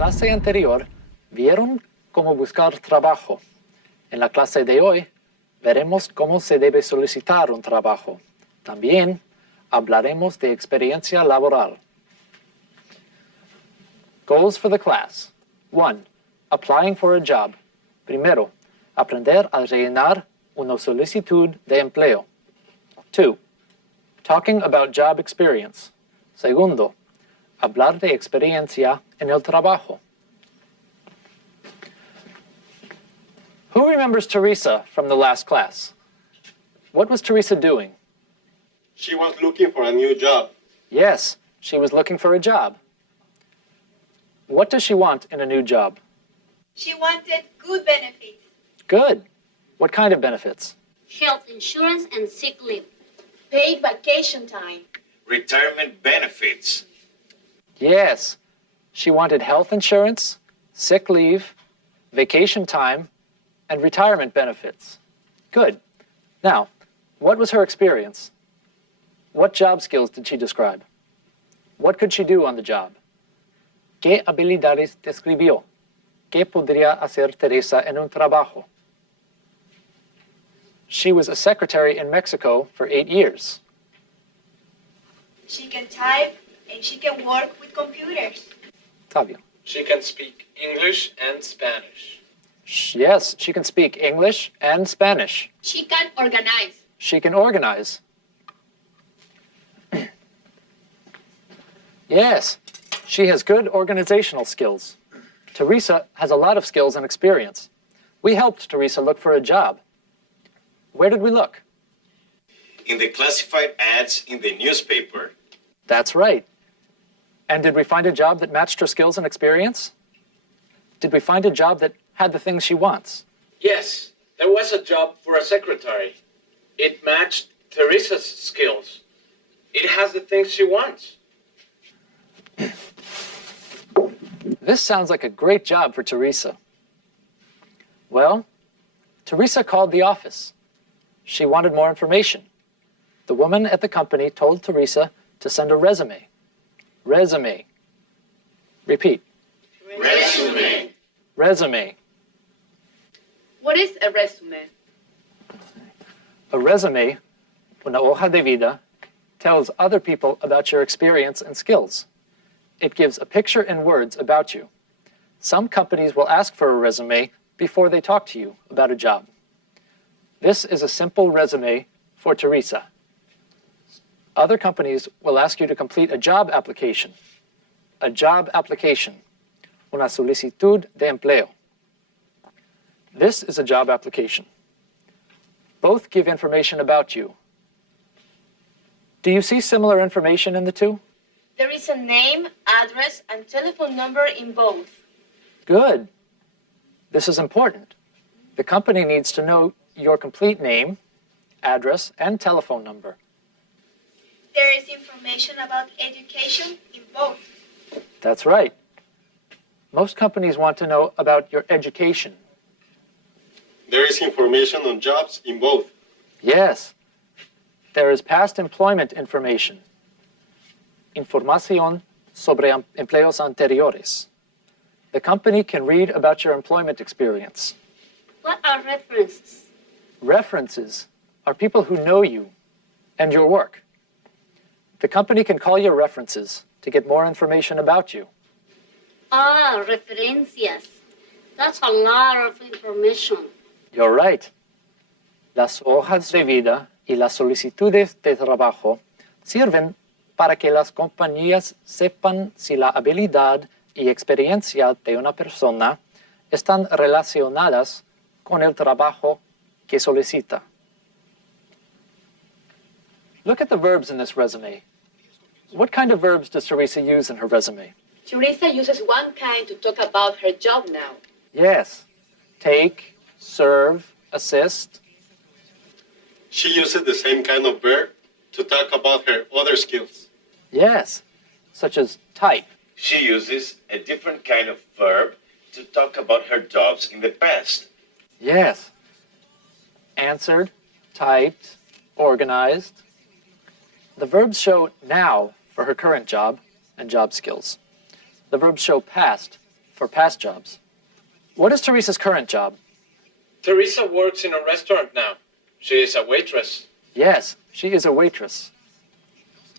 clase anterior, vieron cómo buscar trabajo. En la clase de hoy, veremos cómo se debe solicitar un trabajo. También hablaremos de experiencia laboral. Goals for the class. 1. Applying for a job. Primero, aprender a rellenar una solicitud de empleo. 2. Talking about job experience. Segundo, hablar de experiencia en el trabajo. Who remembers Teresa from the last class? What was Teresa doing? She was looking for a new job. Yes, she was looking for a job. What does she want in a new job? She wanted good benefits. Good. What kind of benefits? Health insurance and sick leave. Paid vacation time. Retirement benefits. Yes, she wanted health insurance, sick leave, vacation time, and retirement benefits. Good. Now, what was her experience? What job skills did she describe? What could she do on the job? ¿Qué habilidades describió? ¿Qué podría hacer Teresa en un trabajo? She was a secretary in Mexico for 8 years. She can type and she can work with computers. Tavio. She can speak English and Spanish. Yes, she can speak English and Spanish. She can organize. She can organize. Yes, she has good organizational skills. Teresa has a lot of skills and experience. We helped Teresa look for a job. Where did we look? In the classified ads in the newspaper. That's right. And did we find a job that matched her skills and experience? Did we find a job that had the things she wants? Yes, there was a job for a secretary. It matched Teresa's skills. It has the things she wants. This sounds like a great job for Teresa. Well, Teresa called the office. She wanted more information. The woman at the company told Teresa to send a resume. Resume. Repeat. Resume. Resume. What is a resume? A resume, una hoja de vida, tells other people about your experience and skills. It gives a picture and words about you. Some companies will ask for a resume before they talk to you about a job. This is a simple resume for Teresa. Other companies will ask you to complete a job application. A job application. Una solicitud de empleo. This is a job application. Both give information about you. Do you see similar information in the two? There is a name, address, and telephone number in both. Good. This is important. The company needs to know your complete name, address, and telephone number. There is information about education in both. That's right. Most companies want to know about your education. There is information on jobs in both. Yes. There is past employment information. Información sobre empleos anteriores. The company can read about your employment experience. What are references? References are people who know you and your work. The company can call your references to get more information about you. Ah, referencias. That's a lot of information. You're right. Las hojas de vida y las solicitudes de trabajo sirven para que las compañías sepan si la habilidad y experiencia de una persona están relacionadas con el trabajo que solicita. Look at the verbs in this resume. What kind of verbs does Teresa use in her resume? Teresa uses one kind to talk about her job now. Yes. Take, serve, assist. She uses the same kind of verb to talk about her other skills. Yes. Such as type. She uses a different kind of verb to talk about her jobs in the past. Yes. Answered, typed, organized. The verbs show now for her current job and job skills. The verbs show past for past jobs. What is Teresa's current job? Teresa works in a restaurant now. She is a waitress. Yes, she is a waitress.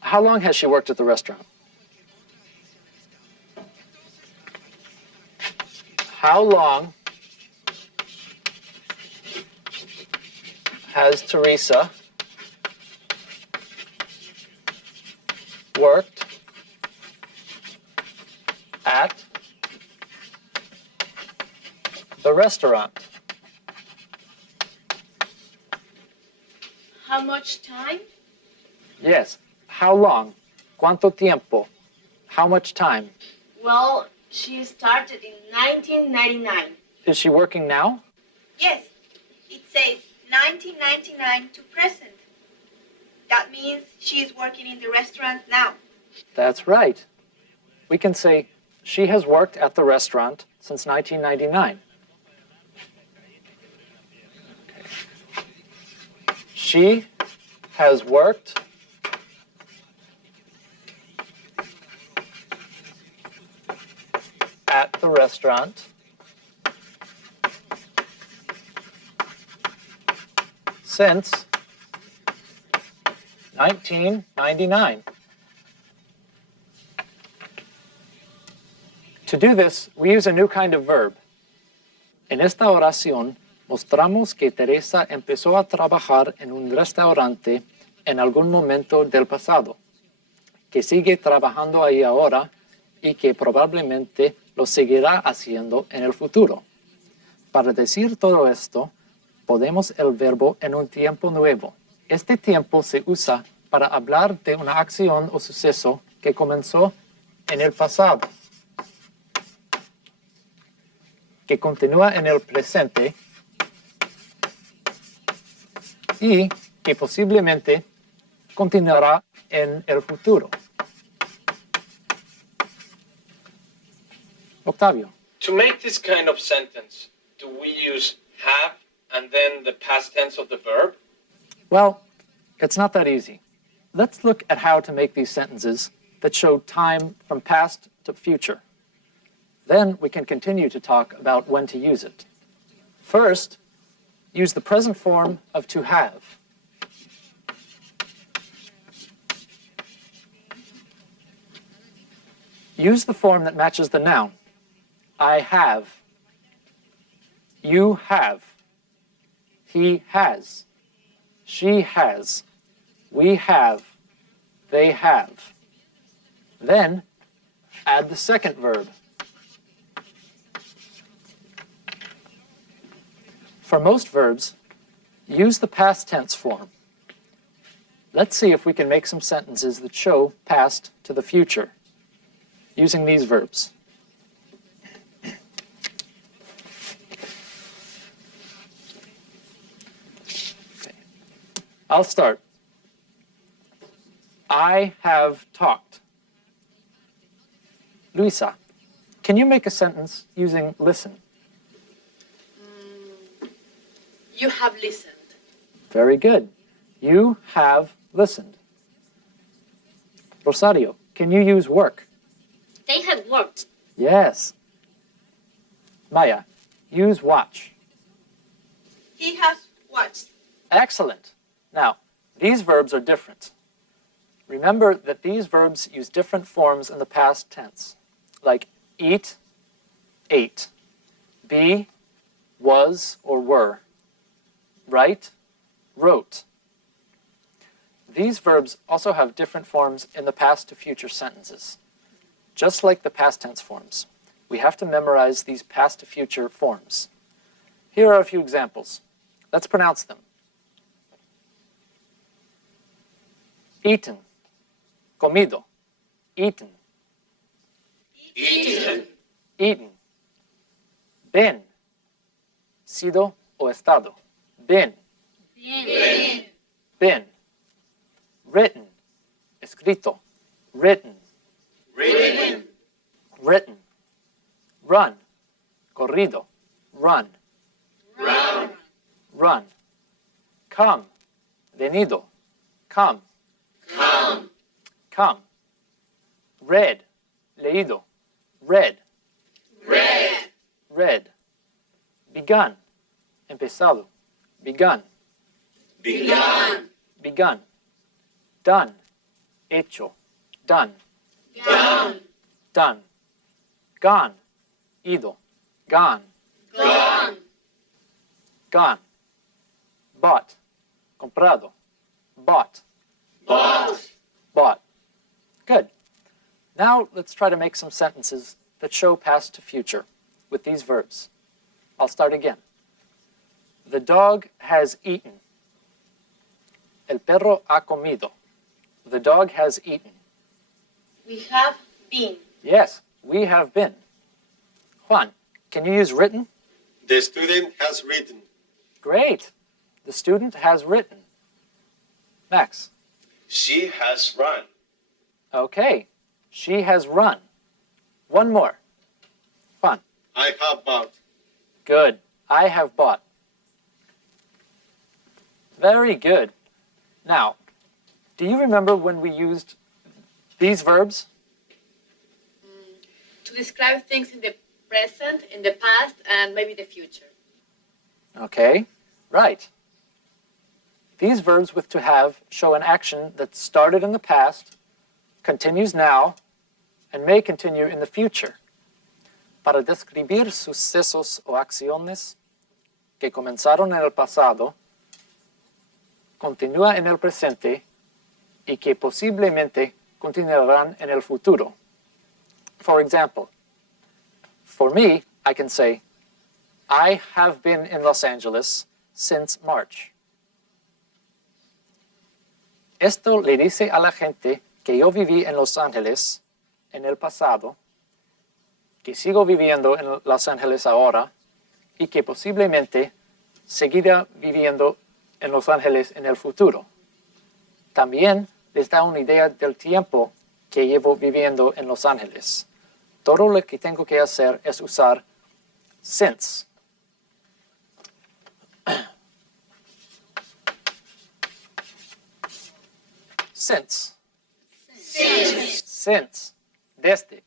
How long has she worked at the restaurant? How long has Teresa worked at the restaurant? How much time? Yes. How long? ¿Cuánto tiempo? How much time? Well, she started in 1999. Is she working now? Yes, it says 1999 to present. That means she is working in the restaurant now. That's right. We can say she has worked at the restaurant since 1999. She has worked at the restaurant since 1999. To do this, we use a new kind of verb. En esta oración, mostramos que Teresa empezó a trabajar en un restaurante en algún momento del pasado, que sigue trabajando ahí ahora y que probablemente lo seguirá haciendo en el futuro. Para decir todo esto, ponemos el verbo en un tiempo nuevo. Este tiempo se usa para hablar de una acción o suceso que comenzó en el pasado, que continúa en el presente y que posiblemente continuará en el futuro. Octavio. To make this kind of sentence, do we use have and then the past tense of the verb? Well, it's not that easy. Let's look at how to make these sentences that show time from past to future. Then we can continue to talk about when to use it. First, use the present form of to have. Use the form that matches the noun. I have. You have. He has. She has. We have. They have. Then, add the second verb. For most verbs, use the past tense form. Let's see if we can make some sentences that show past to the future using these verbs. Okay. I'll start. I have talked. Luisa, can you make a sentence using listen? You have listened. Very good. You have listened. Rosario, can you use work? They have worked. Yes. Maya, use watch. He has watched. Excellent. Now, these verbs are different. Remember that these verbs use different forms in the past tense, like eat, ate, be, was or were, write, wrote. These verbs also have different forms in the past to future sentences. Just like the past tense forms, we have to memorize these past to future forms. Here are a few examples. Let's pronounce them. Eaten, comido, eaten, Eaten. eaten. Been, sido o estado. Been, Bien. been. Written, escrito, written, Written. written. Run, corrido, run, Run. run. Come, venido, come, Come. come. Read, leído, read, Red. Read. Begun. Empezado. Begun. Begun. Begun. Done. Hecho. Done. Done. Done. Gone. Ido. Gone. Gone. Gone. Bought. Comprado. Bought. Bought. Bought. Good. Now let's try to make some sentences that show past to future with these verbs. I'll start again. The dog has eaten. El perro ha comido. The dog has eaten. We have been. Yes, we have been. Juan, can you use written? The student has written. Great. The student has written. Max. She has run. Okay. She has run. One more. Juan. I have bought. Good. I have bought. Very good. Now, do you remember when we used these verbs? To describe things in the present, in the past, and maybe the future. Okay, right. These verbs with to have show an action that started in the past, continues now, and may continue in the future. Para describir sucesos o acciones que comenzaron en el pasado, continúa en el presente y que posiblemente continuarán en el futuro. For example, for me, I can say, I have been in Los Angeles since March. Esto le dice a la gente que yo viví en Los Ángeles en el pasado, que sigo viviendo en Los Ángeles ahora y que posiblemente seguirá viviendo en Los Ángeles en el futuro. También les da una idea del tiempo que llevo viviendo en Los Ángeles. Todo lo que tengo que hacer es usar since. Since. Since. Desde.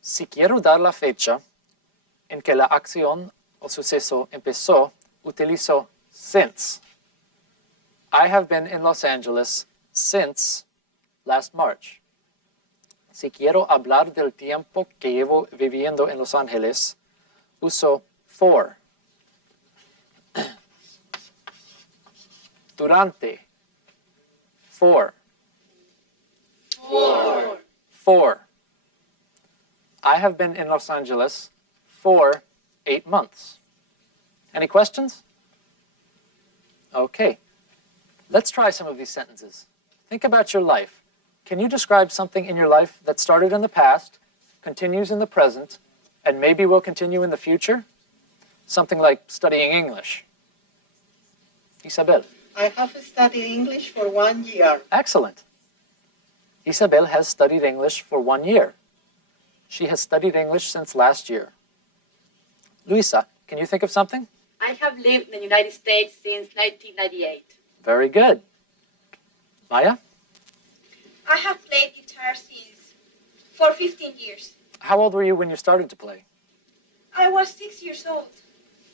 Si quiero dar la fecha en que la acción o suceso empezó, utilizo since. I have been in Los Angeles since last March. Si quiero hablar del tiempo que llevo viviendo en Los Ángeles, uso for. Durante. For. For. I have been in Los Angeles for 8 months. Any questions? Okay. Let's try some of these sentences. Think about your life. Can you describe something in your life that started in the past, continues in the present, and maybe will continue in the future? Something like studying English. Isabel. I have studied English for 1 year. Excellent. Isabel has studied English for 1 year. She has studied English since last year. Luisa, can you think of something? I have lived in the United States since 1998. Very good. Maya? I have played guitar for 15 years. How old were you when you started to play? I was 6 years old.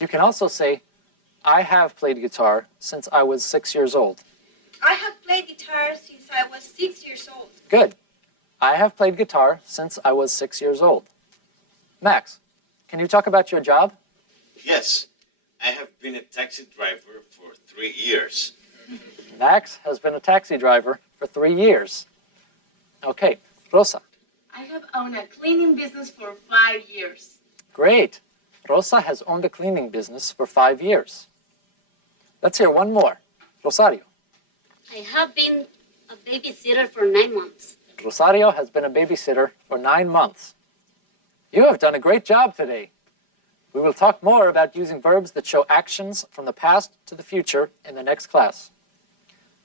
You can also say, I have played guitar since I was 6 years old. I have played guitar since I was 6 years old. Good. I have played guitar since I was 6 years old. Max, can you talk about your job? Yes, I have been a taxi driver for 3 years. Max has been a taxi driver for 3 years. Okay, Rosa. I have owned a cleaning business for 5 years. Great. Rosa has owned a cleaning business for 5 years. Let's hear one more. Rosario. I have been a babysitter for 9 months. Rosario has been a babysitter for 9 months. You have done a great job today. We will talk more about using verbs that show actions from the past to the future in the next class.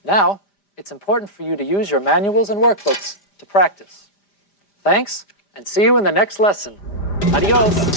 Now, it's important for you to use your manuals and workbooks to practice. Thanks, and see you in the next lesson. Adios.